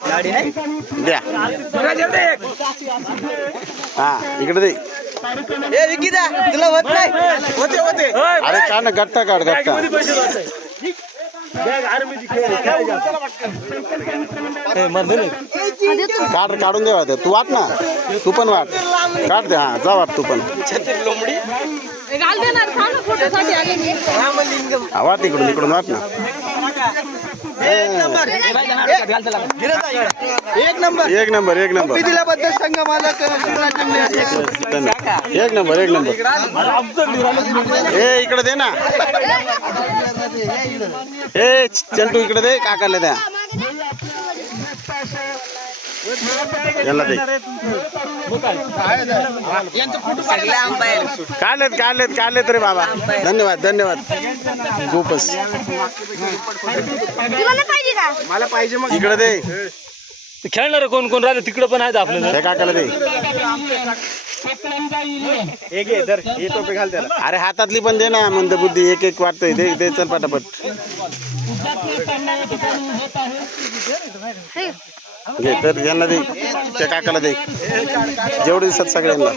द्या. हा इकडे दे. तुला होत नाही? होते होते. अरे का ना गट्टा काढ गट्टा. काढ काढून देवा ते तू वाट ना. तू पण वाट. काढ दे हा जा वाट तू पण. वाट इकडून इकडून वाट ना. एक नंबर. एक नंबर. एक नंबर. दिल्याबद्दल संघ मालक. एक नंबर एक नंबर. ए इकडे दे ना. ए चंटू इकडे दे काकाला द्या. याला दे. काढलेत काढलेत काढलेत रे बाबा. धन्यवाद धन्यवाद. खूपच. मला पाहिजे मग इकडे दे. खेळणार कोण कोण राहिले? तिकडे पण आहेत आपल्याला. हे काकाला दे. एक घे तर हे टोपी घाल त्याला अरे हातातली पण दे ना मंद बुद्धी एक एक वाटतोय दे दे चल पटापट हे, घे तर यांना दे त्या काकाला दे जेवढे दिसत सगळ्यांना